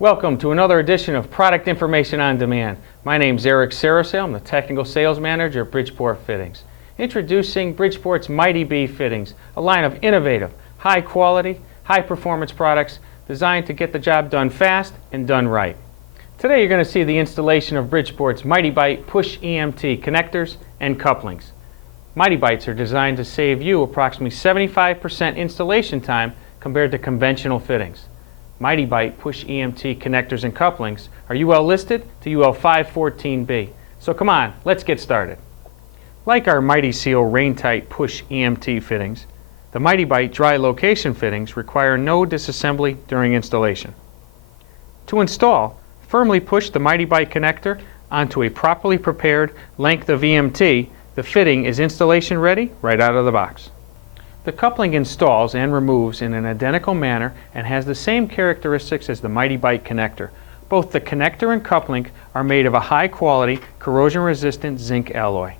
Welcome to another edition of Product Information on Demand. My name is Eric Sarasale. I'm the Technical Sales Manager at Bridgeport Fittings. Introducing Bridgeport's Mighty B Fittings, a line of innovative, high-quality, high-performance products designed to get the job done fast and done right. Today you're going to see the installation of Bridgeport's Mighty Bite PUSH-EMT connectors and couplings. Mighty Bites are designed to save you approximately 75% installation time compared to conventional fittings. Mighty Bite PUSH-EMT connectors and couplings are UL listed to UL 514B. So come on, let's get started. Like our Mighty Seal rain-tight PUSH-EMT fittings, the Mighty Bite dry location fittings require no disassembly during installation. To install, firmly push the Mighty Bite connector onto a properly prepared length of EMT. The fitting is installation ready right out of the box. The coupling installs and removes in an identical manner and has the same characteristics as the Mighty Bite connector. Both the connector and coupling are made of a high-quality, corrosion-resistant zinc alloy.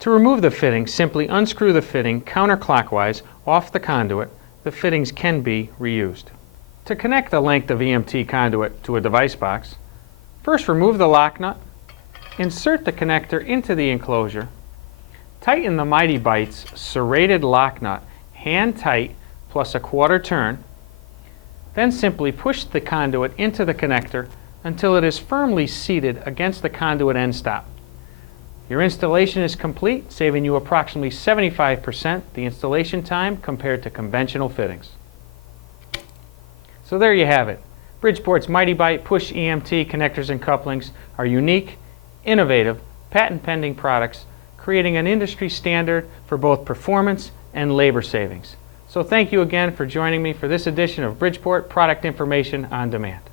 To remove the fitting, simply unscrew the fitting counterclockwise off the conduit. The fittings can be reused. To connect the length of EMT conduit to a device box, first remove the lock nut, insert the connector into the enclosure, tighten the Mighty Bite's serrated lock nut hand tight plus a quarter turn, then simply push the conduit into the connector until it is firmly seated against the conduit end stop. Your installation is complete, saving you approximately 75% the installation time compared to conventional fittings. So there you have it. Bridgeport's Mighty Bite PUSH-EMT connectors and couplings are unique, innovative, patent-pending products creating an industry standard for both performance and labor savings. So thank you again for joining me for this edition of Bridgeport Product Information on Demand.